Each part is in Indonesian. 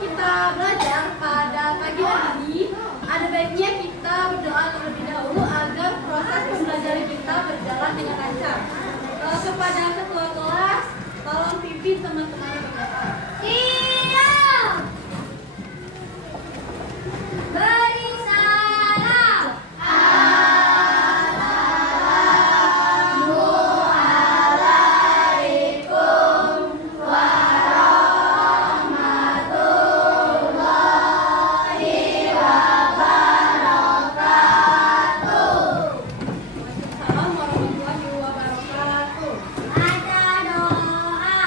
kita belajar pada pagi hari ini, ada baiknya kita berdoa terlebih dahulu agar proses pembelajaran kita berjalan dengan lancar. Kepada ketua kelas, tolong pimpin teman-teman berdoa. Siap. Beri salam. Assalamualaikum warahmatullahi wabarakatuh. Waalaikumsalam warahmatullahi wabarakatuh. Ada doa.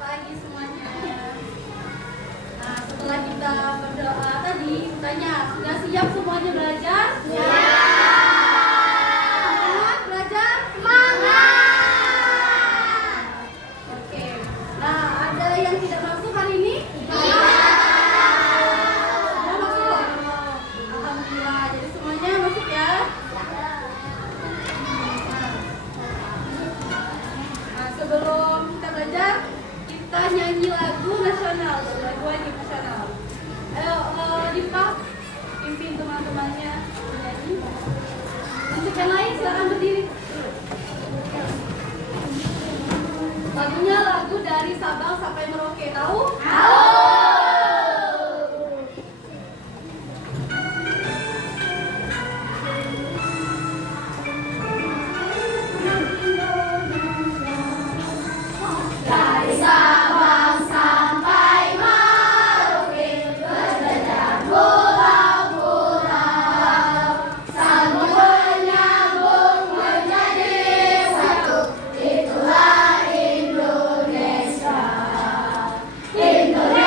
Pagi semuanya. Nah, setelah kita berdoa tadi, tanya, sudah siap semuanya belajar? Semangat belajar? Oke. Nah, ada yang tidak masuk hari ini? Sudah masuk? Alhamdulillah. Jadi semuanya masuk ya? Nah, sebelum kita belajar, kita nyanyi lagu nasional, lagu wajib nasional. Ayo, Diva, pimpin teman-temannya menyanyi. Untuk yang lain silakan berdiri. Lagunya lagu dari Sabang sampai Merauke, tahu? Dari Sabang sampai Merauke, berjajar pulau-pulau, sambung menyambung menjadi satu, itulah Indonesia. Indonesia.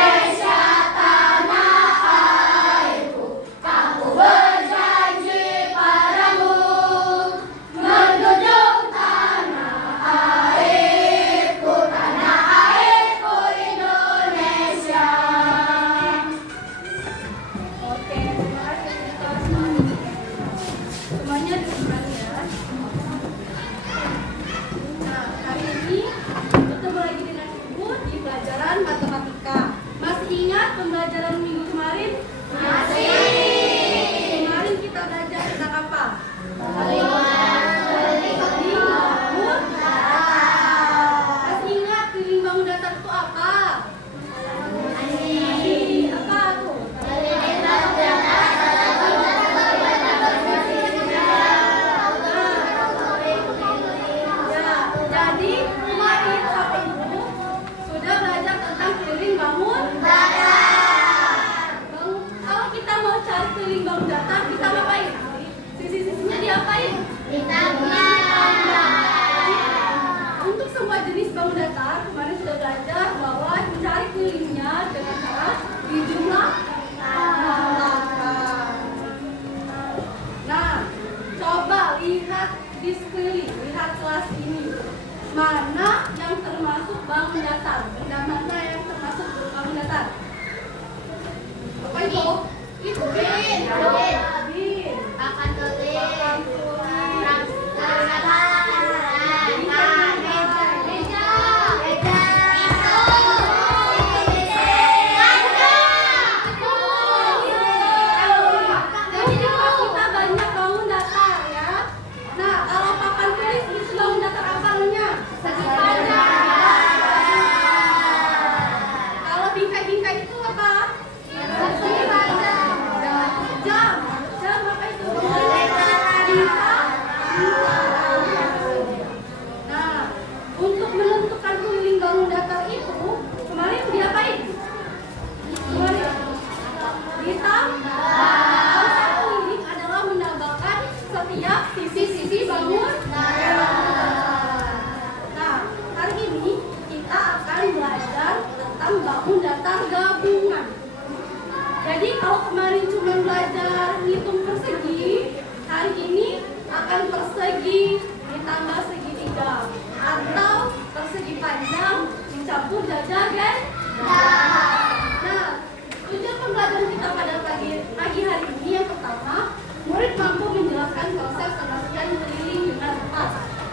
jenis bangun datar kemarin sudah belajar bahwa mencari kelilingnya dengan cara dijumlahkan. Nah, coba lihat di sekeliling, lihat kelas ini. Mana yang termasuk bangun datar? Benda mana yang termasuk bangun datar? Apa itu? Itu bin. Bin. Pakan tulis. Pakan tulis. Jadi di kelas kita banyak bangun datar ya. Nah, kalau papan tulis itu bangun datar apa namanya? Segi pandang. Kalau bingkai-bingkai itu apa? Segi pandang. Jam. Jam apa itu? Bintang. Nah, untuk menentukan keliling bangun datar itu kemarin diapain? Kemarin ditambah. Keliling adalah menambahkan setiap sisi-sisi bangun datar. Nah, hari ini kita akan belajar tentang bangun datar gabungan. Jadi kalau kemarin cuma belajar hitung persegi, hari ini akan persegi ditambah segitiga atau persegi panjang dicampur jajar Nah, tujuan pembelajaran kita pada pagi hari ini yang pertama, murid mampu menjelaskan konsep pengertian keliling dengan tepat.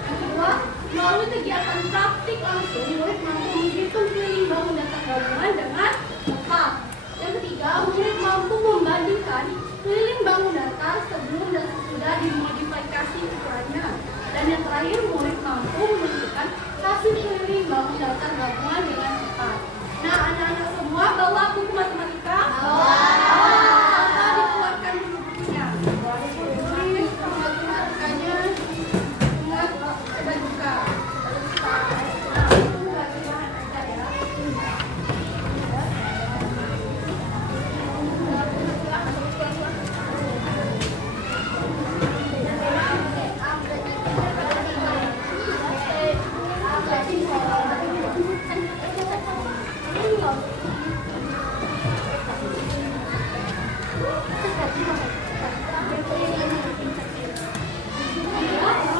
Yang kedua, melalui kegiatan praktik langsung, murid mampu menghitung keliling bangun datar gabungan dengan tepat. Yang ketiga, murid mampu membandingkan keliling bangun datar sebelum dan sesudah dimodifikasi ukurannya. Dan yang terakhir, murid mampu menentukan hasil keliling bangun datar gabungan dengan tepat. Nah, anak-anak semua bawa buku matematika? Bawa. Dikeluarkan dulu bukunya. Tulis matematikanya. Ingat, coba buka. Nah, itu bagian aja ya.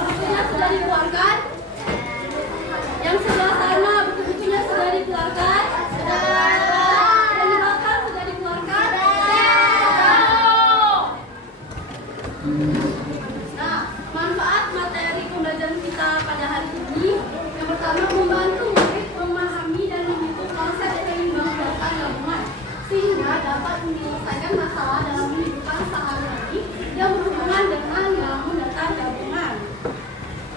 Bukunya sudah dikeluarkan? Yang sebelah sana buku-bukunya sudah dikeluarkan? Sudah. Yang di belakang sudah dikeluarkan? Nah, manfaat materi pembelajaran kita pada hari ini yang pertama membantu murid memahami dan menghitung konsep keliling bangun datar gabungan sehingga dapat menyelesaikan masalah dalam kehidupan sehari-hari yang berhubungan dengan bangun datar gabungan.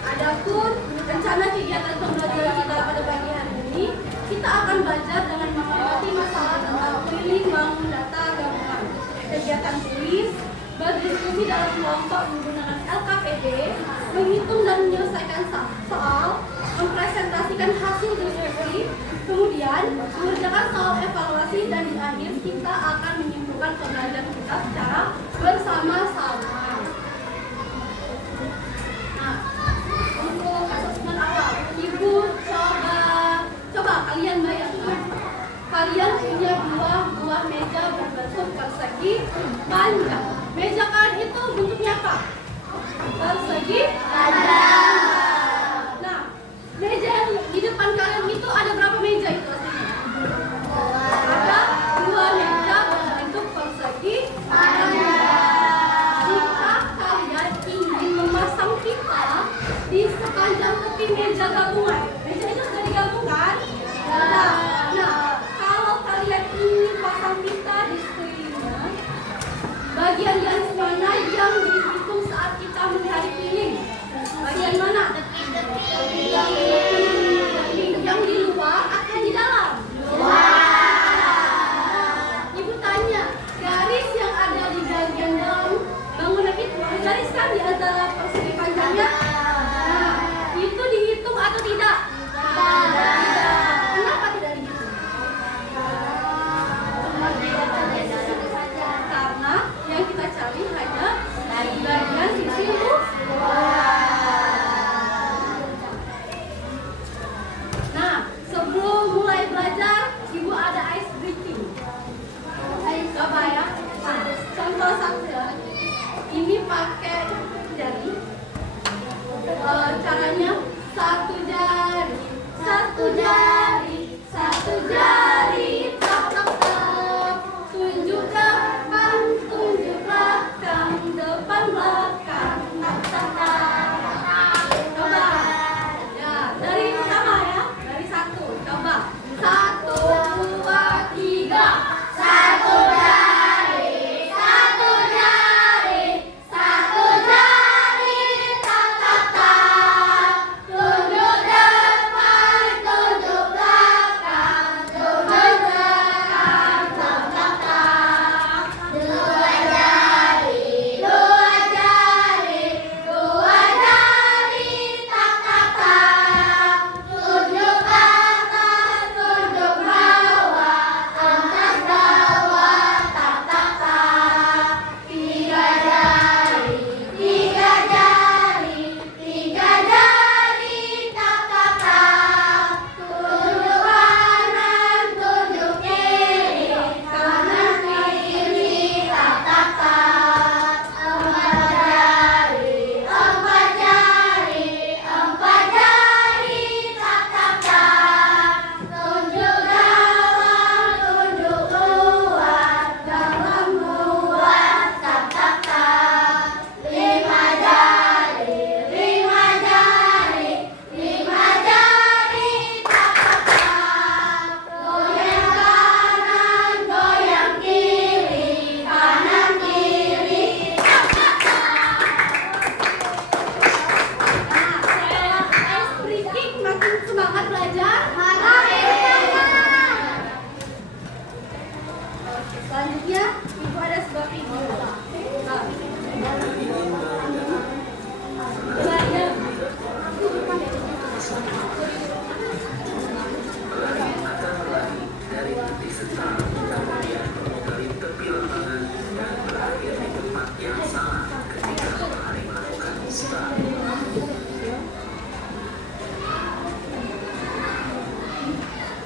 Adapun rencana kegiatan pembelajaran kita pada pagi hari ini, kita akan belajar dengan mengamati masalah tentang keliling bangun datar gabungan. Kegiatan tulis, berdiskusi dalam kelompok menggunakan LKPD, menghitung dan menyelesaikan soal, mempresentasikan hasil diskusi, kemudian mengerjakan soal evaluasi, dan di akhir kita akan menyimpulkan pembelajaran kita secara bersama-sama. Nah, untuk asesmen awal, Ibu coba kalian bayangkan, kalian punya dua buah meja berbentuk persegi panjang. Meja kalian itu bentuknya apa? Persegi panjang. Nah, meja yang di depan kalian itu ada berapa meja itu aslinya? Ada dua meja berbentuk persegi panjang. Jika kalian ingin memasang pita di sepanjang tepi meja gabungan, meja itu sudah digabungkan? Nah, kalau kalian ingin pasang pita di sekelilingnya, bagian garis mana yang dihitung saat kita mencari keliling? satu jari, tak tak tak. Tunjuk depan, tunjuk belakang, depan belakang, tak tak tak. Coba, ya dari pertama ya, dari satu. Coba, 1, 2, 3. Satu jari, satu jari, satu jari, tak tak tak. Tunjuk depan, tunjuk belakang, tunjuk belakang, tak tak tak. Dua jari, dua jari, dua jari, tak tak tak. Tunjuk atas, tunjuk bawah, atas bawah, tak tak tak. Tiga jari, tiga jari, tiga jari, tak tak tak. Tunjuk kanan, tunjuk kiri, kanan kiri, tak tak tak. Empat jari, empat jari, tak tak tak. Tunjuk dalam, tunjuk luar, dalam luar, tak tak tak. Lima jari, lima jari, lima jari, tak tak tak. Goyang kanan, goyang kiri, kanan kiri, tak tak Nah, setelah ice breaking makin semangat belajar. Selanjutnya, ibu ada sebuah video. Nah, coba ya.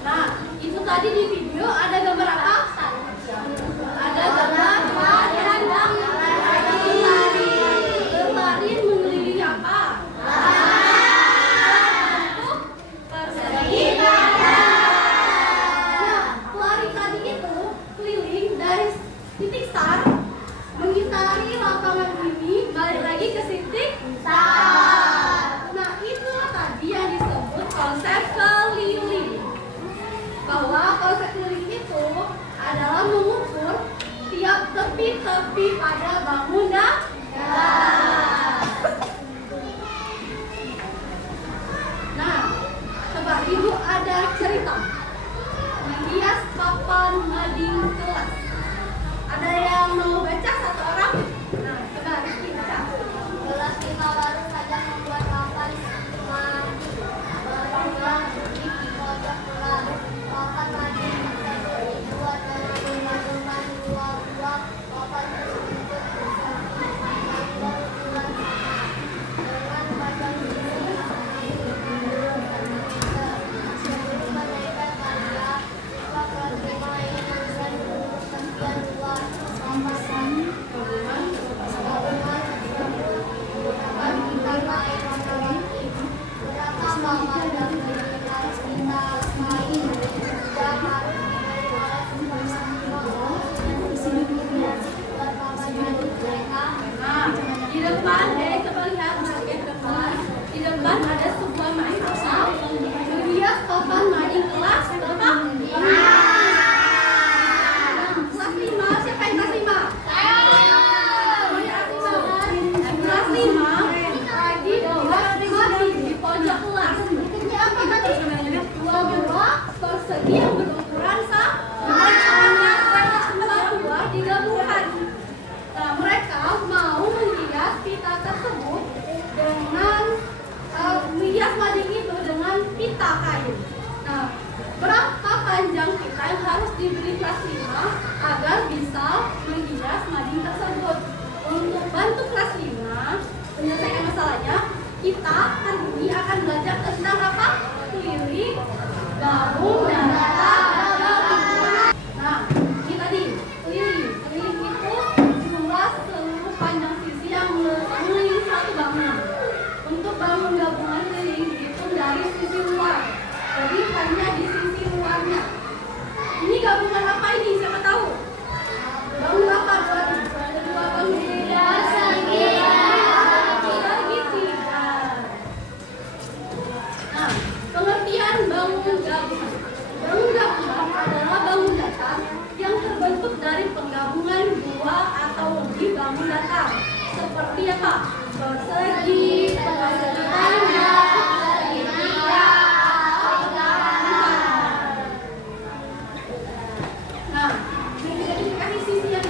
Nah, itu tadi di video ada gambar apa? Ada gambar kandang lemari. Lemari mengelilingi apa? Bentuk persegi padat. Nah, pelari tadi itu keliling dari titik start, mengitari lapangan ini, balik lagi ke titik start. Nah, itulah tadi yang disebut konsep keliling. Bahwa konsep keliling itu adalah mengukur tiap tepi-tepi pada bangunan. Nah, coba ibu ada cerita menghias papan mading kelas. Ada yang mau baca satu orang? Nah, coba Rizky baca. Kelas kita baru saja membuat papan mading berjuang di pojok kelas. Papan mading tersebut dibuat dengan rumah-rumah dua buah. Papan tersebut bersemi panjang ukuran dengan panjang sisi 1 cm. Sebelum menaikkan tangga, siswa kelas 5 ini mendesain bentuk sekian luar papan Nah, di depan coba lihat ke depan. Di depan ada sebuah mainan menghias papan mading kelas berapa? 5. Kelas 5, siapa yang kelas 5? Kelas 5 lagi buat mading di pojok kelas. Ini apa tadi? Dua buah persegi yang berukuran sama. Dua buah digabungkan. Nah, mereka mau menghias pita tersebut dengan menghias mading itu dengan pita kayu. Nah, berapa panjang pita yang harus diberi kelas 5 agar bisa menghias mading tersebut? Untuk bantu kelas 5 menyelesaikan masalahnya, kita hari ini akan belajar tentang apa? Keliling, gabung, dan tata gabung. Nah, ini tadi keliling. Keliling itu jumlah seluruh panjang sisi yang mengelilingi suatu bangunan. Untuk bangun gabungan keliling dihitung dari sisi luar. Jadi bangun datang. Seperti apa? Persegi, persegi panjang, persegi tiga, nah, jadi dikasih sisi yang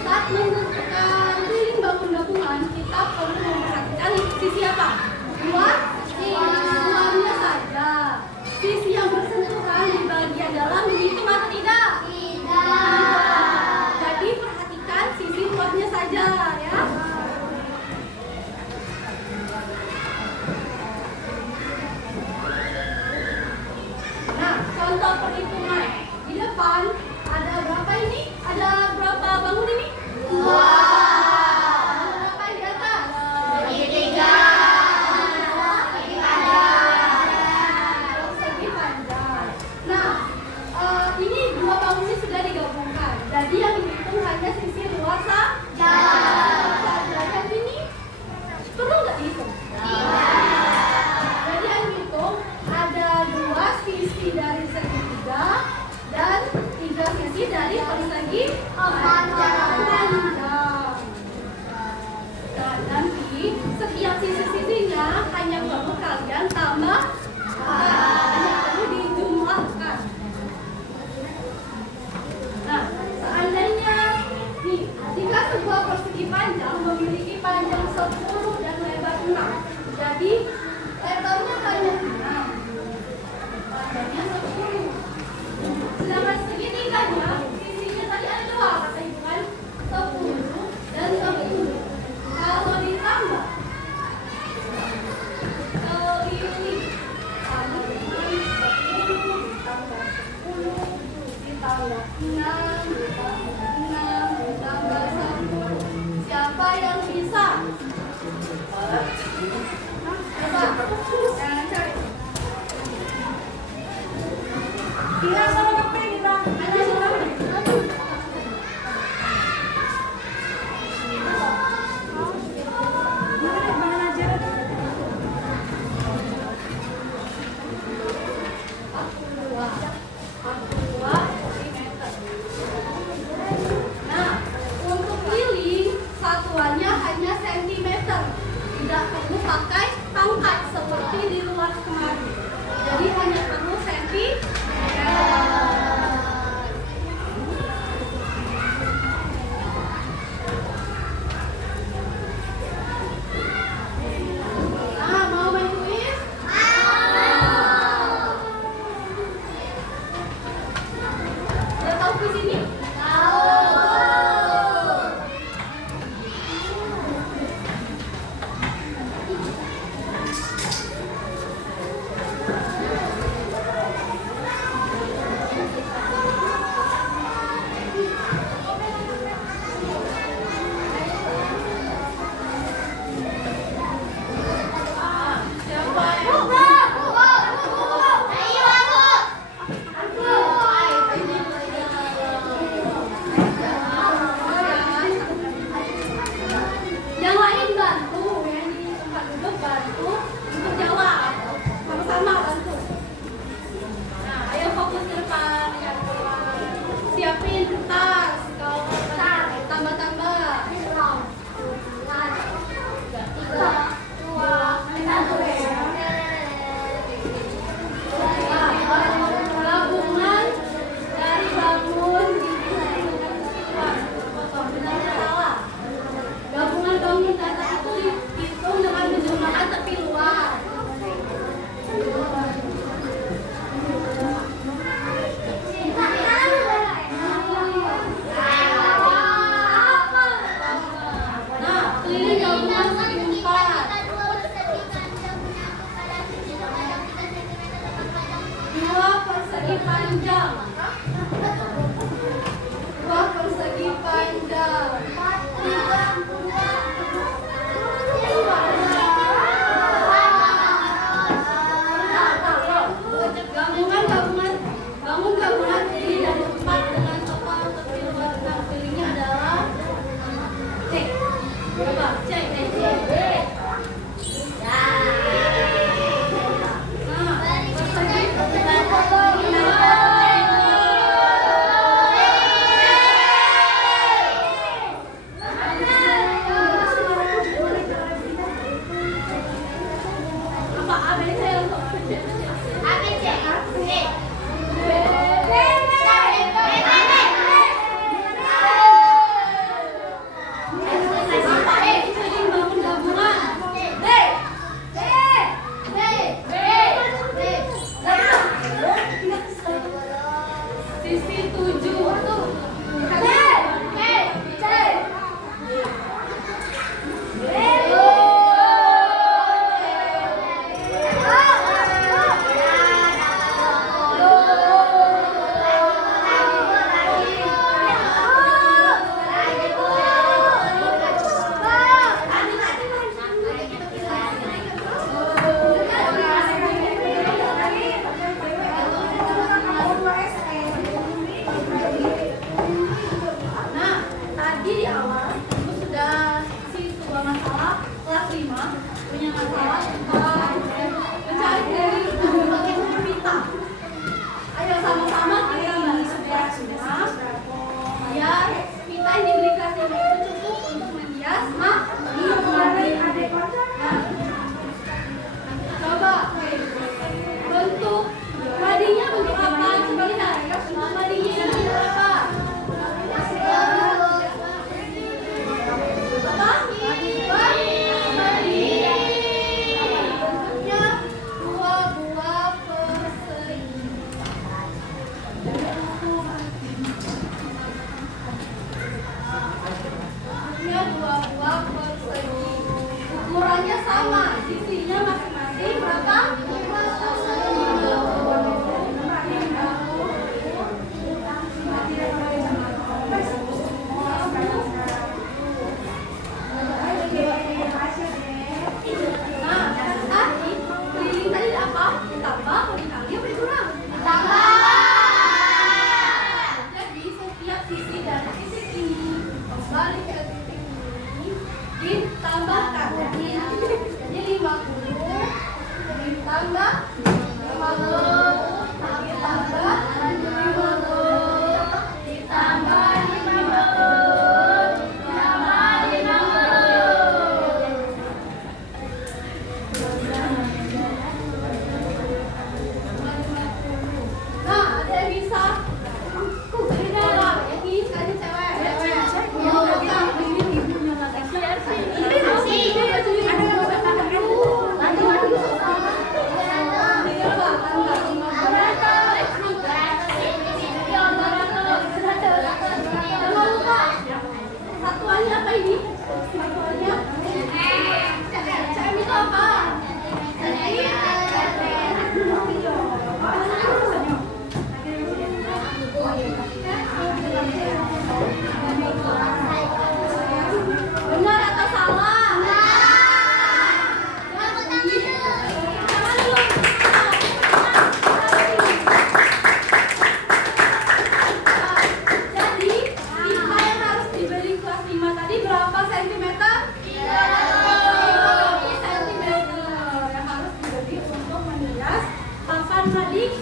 saat menentukan keliling bangun gabungan, kita perlu memperhatikan sisi apa? Luarnya saja. Sisi yang bersentuhan di bagian dalam dihitung atau tidak? Tidak. Jadi perhatikan sisi luarnya saja ya. Nah, contoh perhitungan di depan ada berapa ini? Ada berapa bangun ini? Dua. Ada berapa di atas? Bagi tiga. Persegi panjang. Nah, ini dua bangun ini sudah digabungkan. Jadi yang dihitung hanya sisi luar saja. Yang ini perlu nggak dihitung? Jadi yang dihitung ada dua sisi dari segitiga dan tiga sisi dari persegi panjang. Nah, nanti setiap sisi-sisinya hanya perlu kalian tambah, hanya perlu dijumlahkan. Nah, seandainya nih, jika sebuah persegi panjang memiliki panjang 10 dan lebar 6, jadi lebarnya hanya 6, panjangnya 10. Sedangkan segitiganya, sisinya tadi ada dua, kata ibu kan, 10 dan 10. Kalau ditambah keliling, kali 10 ditambah 10 ditambah 6 ditambah 6 ditambah 1. Siapa yang bisa? Coba, jangan cari. Kita sama kepen kita. Ada siapa? Nah, untuk keliling satuannya hanya sentimeter. Tidak perlu pakai pangkat seperti di luar kemarin. Jadi hanya perlu sentimeter. Nah, mau main kuis? Udah tahu kuis ini? Siapa yang yang lain bantu, yang di tempat duduk bantu untuk jawab. Sama-sama bantu. Nah, ayo fokus ke depan ya. Siapin kertas. Kalau kertas tambah-tambah. Gabungan dari bangun dengan kesimpulan. Benar atau salah? Gabungan bangun data itu dihitung dengan menjumlahkan tepi luar. Nah, keliling gabungan segi 4. Dua persegi panjang. Dua persegi panjang. Gabungan terdiri dari 4 dengan total tepi luar. Nah, kelilingnya adalah C. Coba C, C. Nah, persegi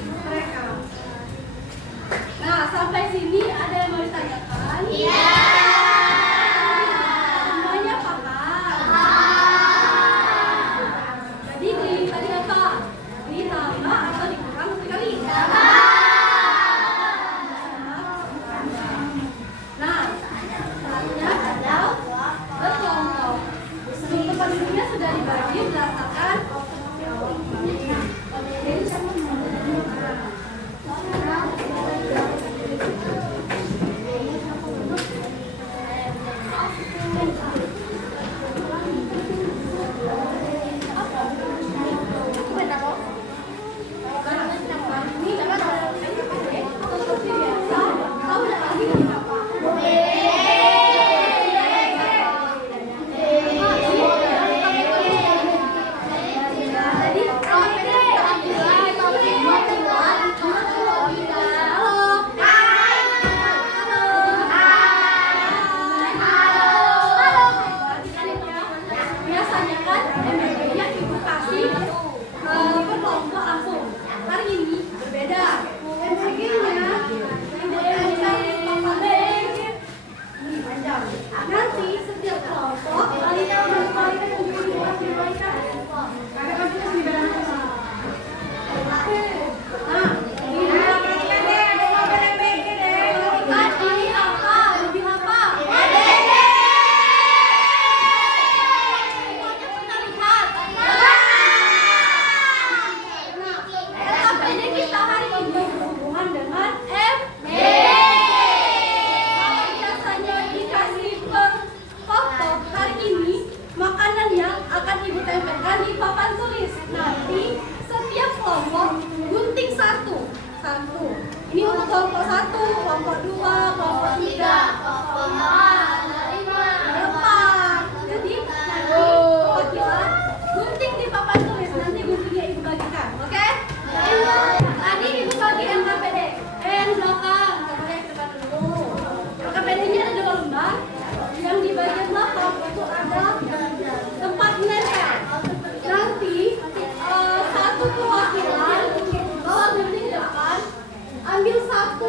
mereka. Nah, sampai sini ada yang mau ditanyakan? Iya. Semuanya paham? Jadi tadi apa? Ditambah atau dikurang sekali? Nah, selanjutnya ada berkelompok. Tempat duduknya sudah dibagi berdasarkan biasanya kan MBG-nya ibu kasih berkelompok langsung. Hari ini berbeda. MBG-nya ibu kasih ini panjang. Nanti setiap kelompok balita dan balita dan juga balita. Ada di dalam kelas. Nah, ini apa? Lebih apa? LKPD kita hari ini berhubungan dengan MBG. Kalau biasanya dikasih per kelompok, hari ini makanannya akan ibu tempelkan di papan tulis. Nanti setiap kelompok gunting satu. Ini untuk kelompok 1, kelompok 2, kelompok 3, kelompok 4. Jadi nanti perwakilan gunting di papan tulis. Nanti guntingnya ibu bagikan, oke? Tadi ibu bagi LKPD. Yang belakang, coba yang depan dulu. LKPD-nya ada 2 lembar. Yang di bagian belakang itu ada tempat menempel. Nanti satu perwakilan bawa gunting depan, ambil satu.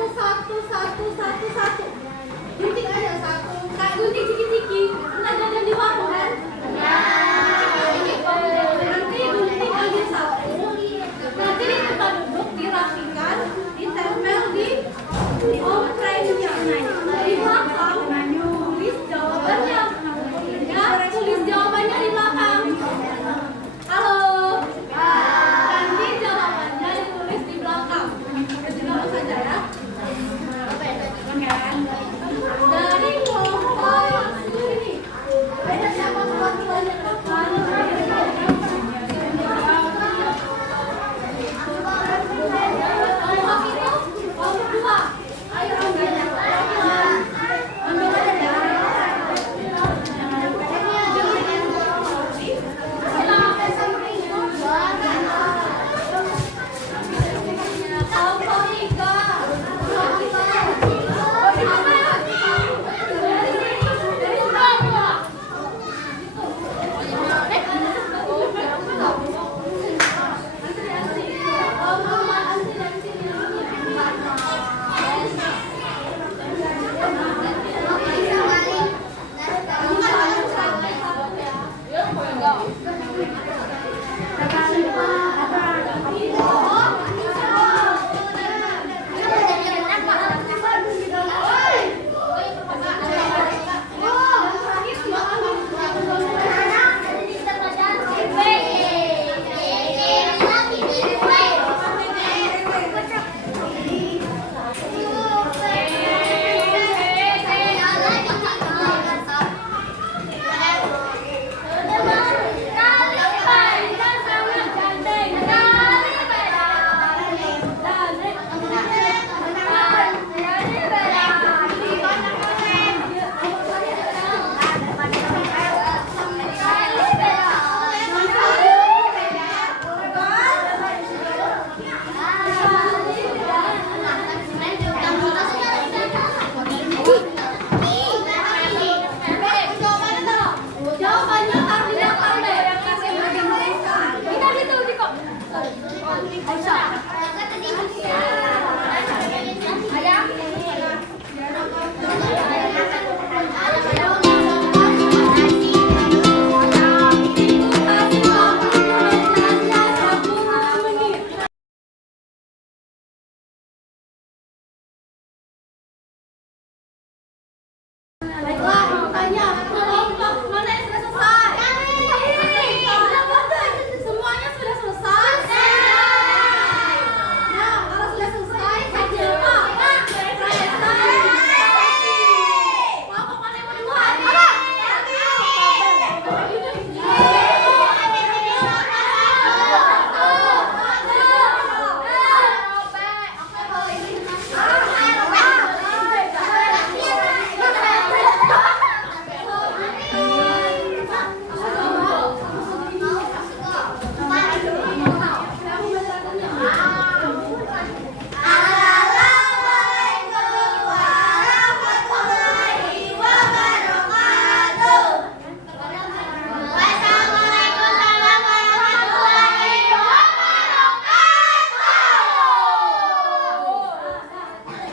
Gunting aja 1,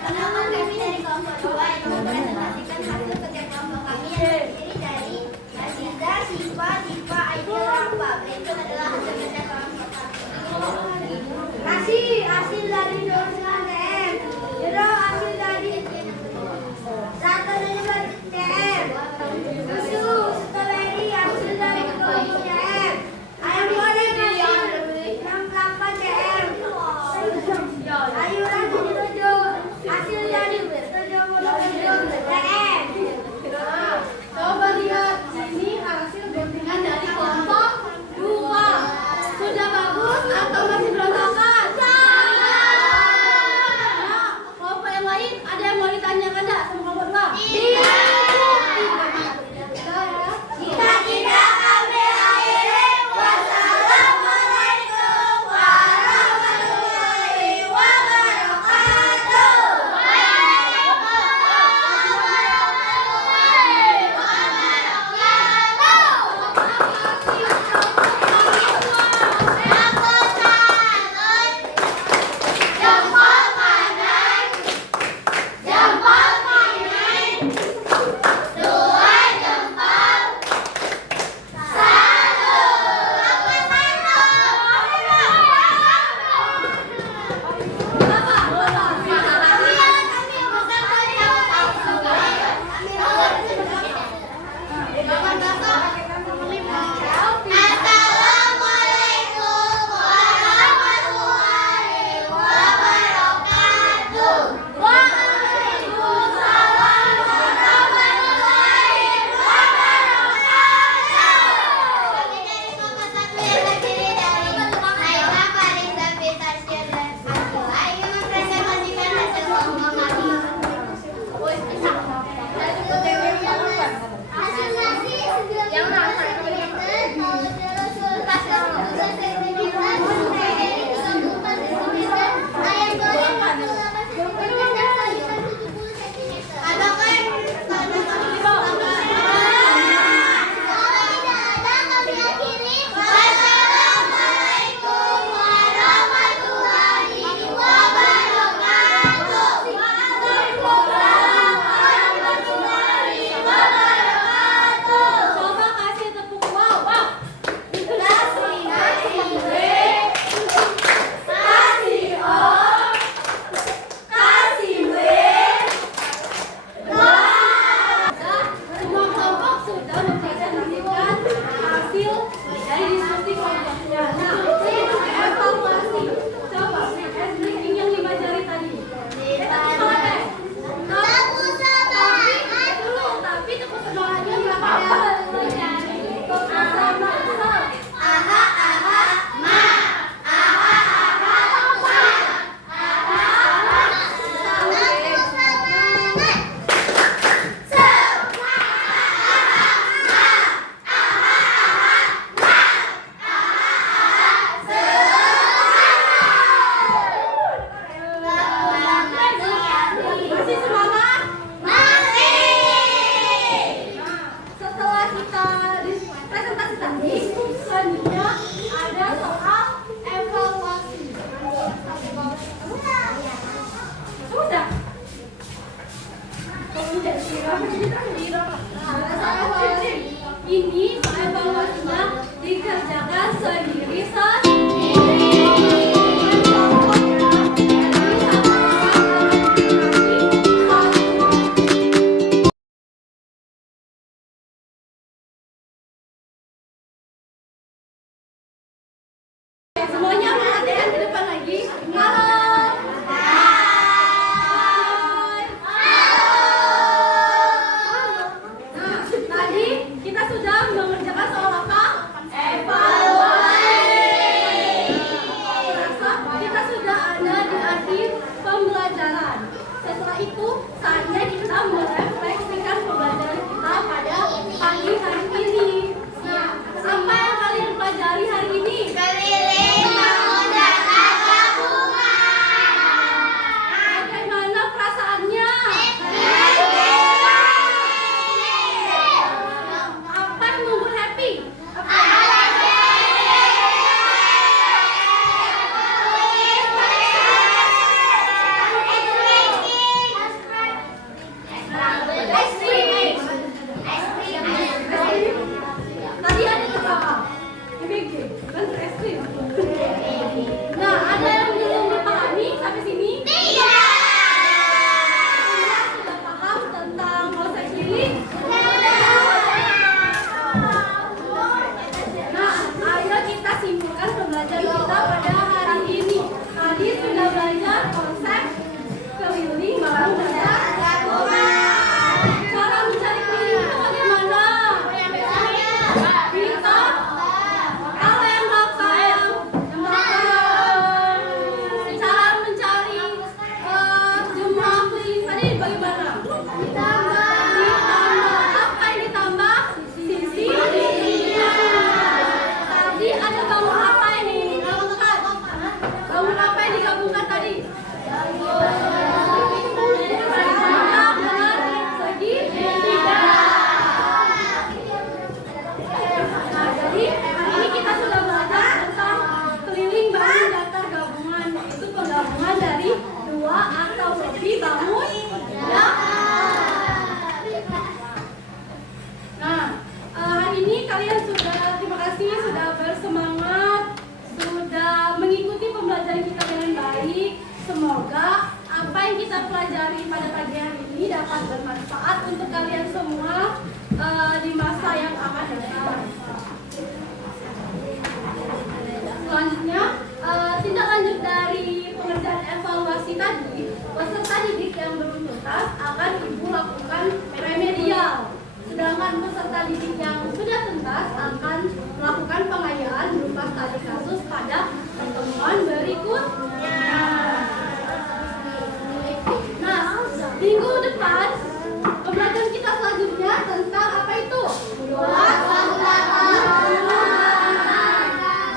Perkenalkan kami dari kelompok 2 yang mempresentasikan hasil kerja kelompok kami yang terdiri dari Aziza, Siva, Diva, Aidil, Rafa. Berikut adalah hasil kerja kelompok kami. Hasil dari dosen TM. Jero hasil dari data dari TM. Susu, strawberry hasil dari kelompok TM. Ayam goreng hasil 68 TM. Sayuran 77 hasil dari 77 TM. Coba lihat sini hasil guntingan dari kelompok 2. Sudah bagus atau masih berantakan? Nah, kelompok yang lain ada yang mau ditanyakan enggak sama kelompok 2? Tidak. Kita tidak ambil akhirnya. Wassalamualaikum warahmatullahi wabarakatuh. Jempol kanan, jempol kanan, dua jempol, satu. Assalamualaikum warahmatullahi wabarakatuh. Waalaikumsalam warahmatullahi wabarakatuh. Kami dari kelompok 1 yang terdiri dari Naila, Farisa, Fitasya, dan Akila ingin mempresentasikan hasil kelompok kami. Hasilnya sih 9 cm, pas 12 cm, strawberry 34 cm, ayam goreng 48 cm, dan sayuran 70 cm. Katakan kalau tidak ada kami akhiri. Wassalamualaikum warahmatullahi wabarakatuh. Waalaikumsalam warahmatullahi wabarakatuh. Coba kasih tepuk wow. Kasih B, Kasih O. Kasih B. Semua kelompok sudah mempresentasikan hasil dari diskusi kelompoknya. Nah, ini untuk evaluasi. Coba, breaking yang 5 jari tadi. Tepuk semangat. Tapi tepuk semangatnya berapa jari? Sama. Aha, aha, ma. Aha, aha, ma. Aha, aha, tepuk semangat. Masih semangat? Masih. Setelah kita presentasi tadi, selanjutnya ada soal evaluasi. Sudah. Soal evaluasi. Ini soal evaluasinya dikerjakan sendiri-sendiri. Semuanya perhatian ke depan lagi. Halo. Hai. Nah, tadi kita sudah mengerjakan soal apa? Evaluasi. Rasa kita sudah ada di akhir pembelajaran. Setelah itu, saatnya kita merefleksikan pembelajaran kita pada pagi hari ini. Nah, apa yang kalian pelajari hari ini? Keliling menggunakan gabungan. Bagaimana perasaannya? Apa yang membuat happy? Semoga apa yang kita pelajari pada pagi hari ini dapat bermanfaat untuk kalian semua di masa yang akan datang. Selanjutnya, tindak lanjut dari pengerjaan evaluasi tadi, peserta didik yang belum tuntas akan Ibu lakukan remedial. Sedangkan peserta didik yang sudah tuntas akan melakukan pengayaan berupa studi kasus pada pertemuan berikutnya. Nah, minggu depan pembelajaran kita selanjutnya tentang apa itu? Luas bangunan.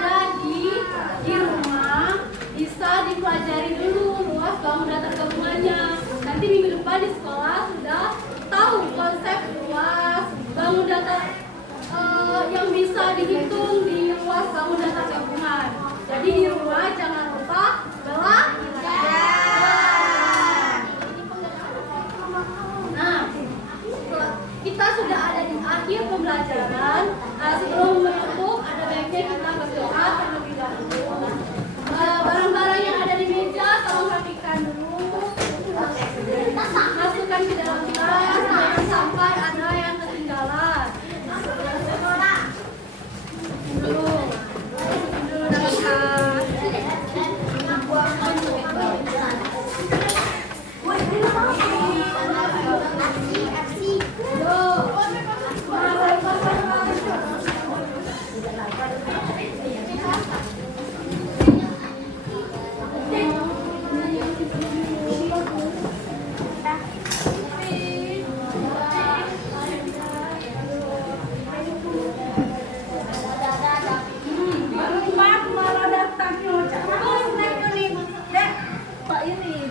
Jadi di rumah bisa dipelajari dulu luas bangunan gabungannya. Nanti minggu depan di sekolah sudah tahu konsep luas bangun data yang bisa dihitung di luas bangun data gabungan. Jadi di rumah jangan lupa belajar. Nah, kita sudah ada di akhir pembelajaran. Sebelum menutup, ada baiknya kita berdoa terlebih dahulu. Barang-barang yang ada di meja tolong rapikan dulu. Masukkan ke dalam tas, jangan sampai ada yang ketinggalan. Dulu dalam tas.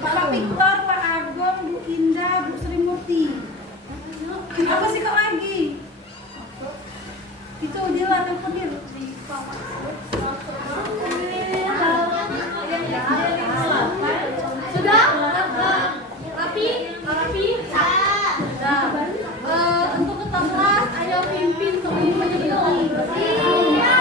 Pak Victor, Pak Agung, Bu Indah, Bu Sri Murti. Apa sih kau lagi? Itu dia lah telepon dia. Sudah? Rapi? Rapi? Nah, untuk ketua kelas, ayo pimpin semuanya menjadi iya.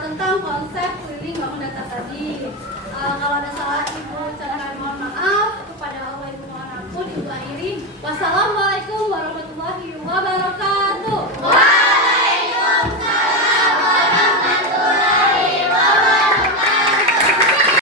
Tentang konsep keliling bangun data tadi. Kalau ada salah Ibu ucapkan mohon maaf. Kepada Allah Ibu mohon ampun. Ibu akhiri. Wassalamualaikum warahmatullahi wabarakatuh.